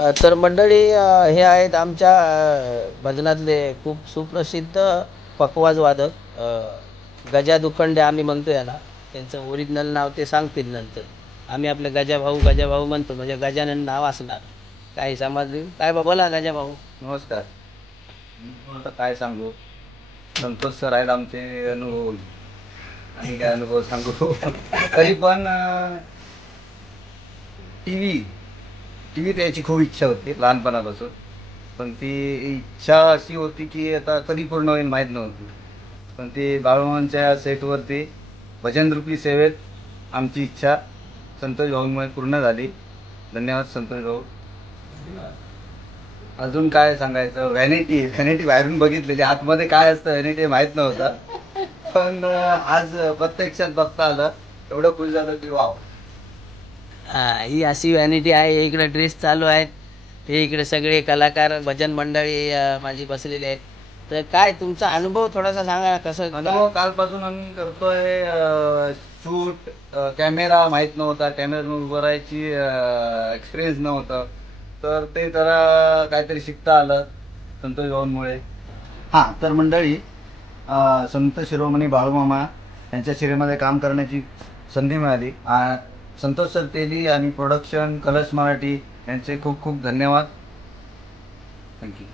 तर मंडळी, हे आहेत आमच्या भजनातले खूप सुप्रसिद्ध पखवाज वादक, गजा दुखंडे आम्ही म्हणतो याला. त्यांचं ओरिजिनल नाव ते सांगतील नंतर. आम्ही आपले गजा भाऊ म्हणतो, म्हणजे गजानन नाव असणार. काही समजली काय बोला गजा भाऊ. नमस्कार. आता काय सांगू, संतोष सर आहेत आमचे अनुभव. आणि काय अनुभव सांगू तरी पण टी व्ही द्यायची खूप इच्छा होती लहानपणापासून. पण ती इच्छा अशी होती की आता कधी पूर्ण होईल माहीत नव्हती. पण ती बाळूमामांच्या सेटवरती भजनरूपी सेवेत आमची इच्छा संतोष भाऊंमुळे पूर्ण झाली. धन्यवाद संतोष भाऊ. अजून काय सांगायचं, व्हॅनिटी बाहेरून बघितलेली, आतमध्ये काय असतं व्हॅनिटी माहीत नव्हतं. पण आज प्रत्यक्षात बघता आलं, एवढं खुश झालं की वाव. ही अशी व्हॅनिटी आहे. इकडे ड्रेस चालू आहेत, हे इकडे सगळे कलाकार भजन मंडळी माझी बसलेली आहेत. तर काय तुमचा अनुभव थोडासा सांगा, कसं अनुभव कालपासून आम्ही करतोय. शूट, कॅमेरा माहीत नव्हता, कॅमेरा उभं राहायची एक्सपिरियन्स नव्हतं. तर ते जरा काहीतरी शिकता आलं संतोष भाऊंमुळे. हां, तर मंडळी, संत शिरोमणी बाळूमामा यांच्या शिरेमध्ये काम करण्याची संधी मिळाली. संतोष सर तेली आणि प्रोडक्शन कलर्स मराठी यांचे खूप खूप धन्यवाद. थँक्यू.